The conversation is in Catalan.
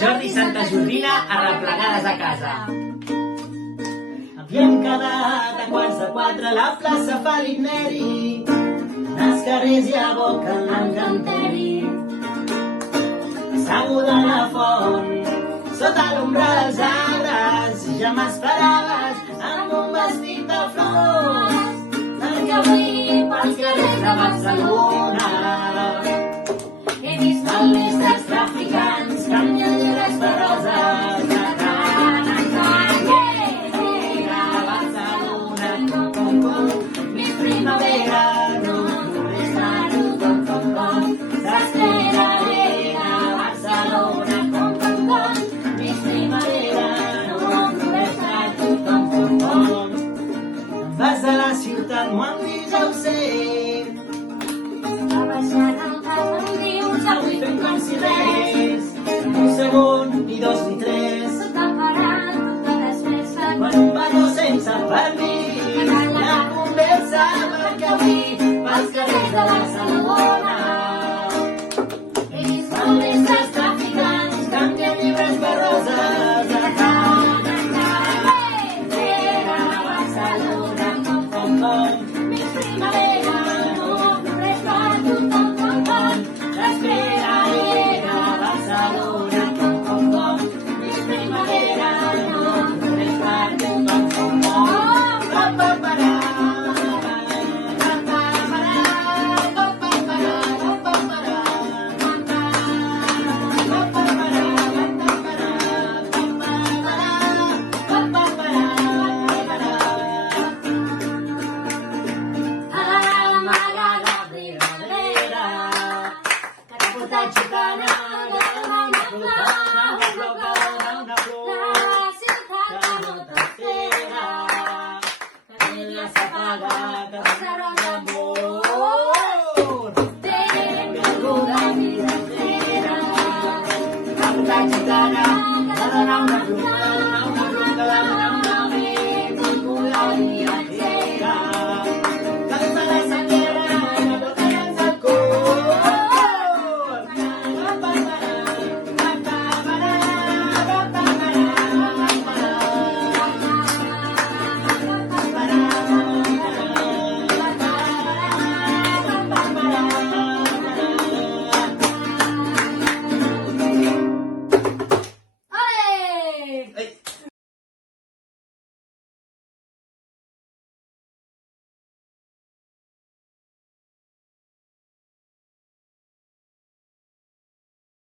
Jordi i Santa Jordina arreplegades a casa. Havíem quedat a 3:15 a la plaça Felip Neri, els carrers hi aboquen l'encanteri. Asseguda a la font, sota l'ombra dels arbres, ja m'esperaves amb un vestit de flors, perquè avui pels carrers de Barcelona he vist el més traficant.